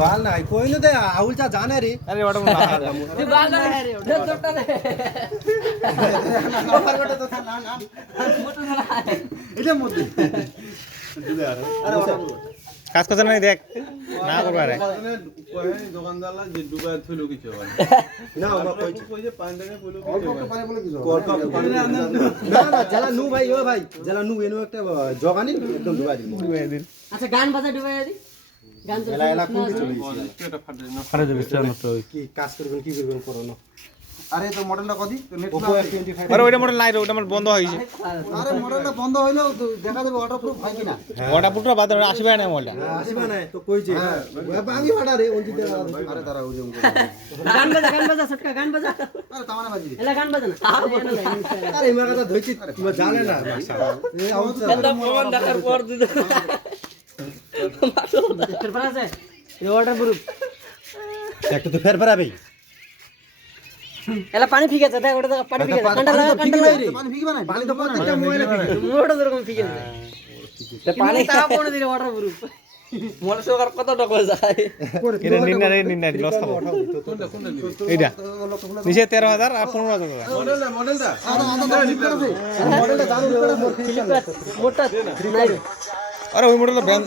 बाल नाही कोई ना ते आऊलचा जाणार रे अरे वाटा ते बाल नाही रे छोटा रे मोठं नाही এটা মধ্যে কাজ করছ না দেখ না করবা রে দোকানদাররা যে ডুবাই থইলো কিছু না ওরা কইছে কইছে পানি থেকে কইলো অল্প একটু পানি বলে কিছু না না জেলা নু ভাই ও ভাই জেলা নু এনো একটা জগানি একদম ডুবাই দিন আচ্ছা গান বাজা ডুবাই দি গান তো জেলা এলা কোন চলে এটা ফাটে না ফাড়ে দেবে চল নষ্ট হই কি কাজ করবেন কি করবেন করো না আরে তো মডেলটা কদি নেট Oppo F25 আরে ওইটা মডেল নাই রে ওটা মডেল বন্ধ হইছে আরে মডেলটা বন্ধ হইলো দেখা যাবে ওয়াটারপ্রুফ হয় কিনা ওটা পুরো বাদ আসবে না মডেলটা আসিবা না তো কইছে বাঙ্গি ফাটা রে ওনজি দে আরে তারা ওজন গান বাজা ছটকা গান বাজা আরে তামানে বাজি এলা গান বাজা না আরে ইমার কথা ধইছি তুমি জানে না এই আউলচা এটা প্রমাণ দেখার পর দিদ ফের পারা যায় এই ওয়াটার প্রুফ একটু তো ফের ফেরাবে এলা পানি ফিকেছে দেখ ওটা পানি ফিকেছে কান্ডা লাগা পানি ফিকিবা না পানি তো প্রত্যেকটা মোবাইলে মোটা এরকম ফিকেছে তে পানি তা কোন দিলে ওয়াটার প্রুফ মোর সরকার কত টাকা যায় এটা নিন্না লস খাবো এইটা নিচে 13000 আর 15000 মডেলটা মোটা নাই আরে ওই মডেলটা ব্যান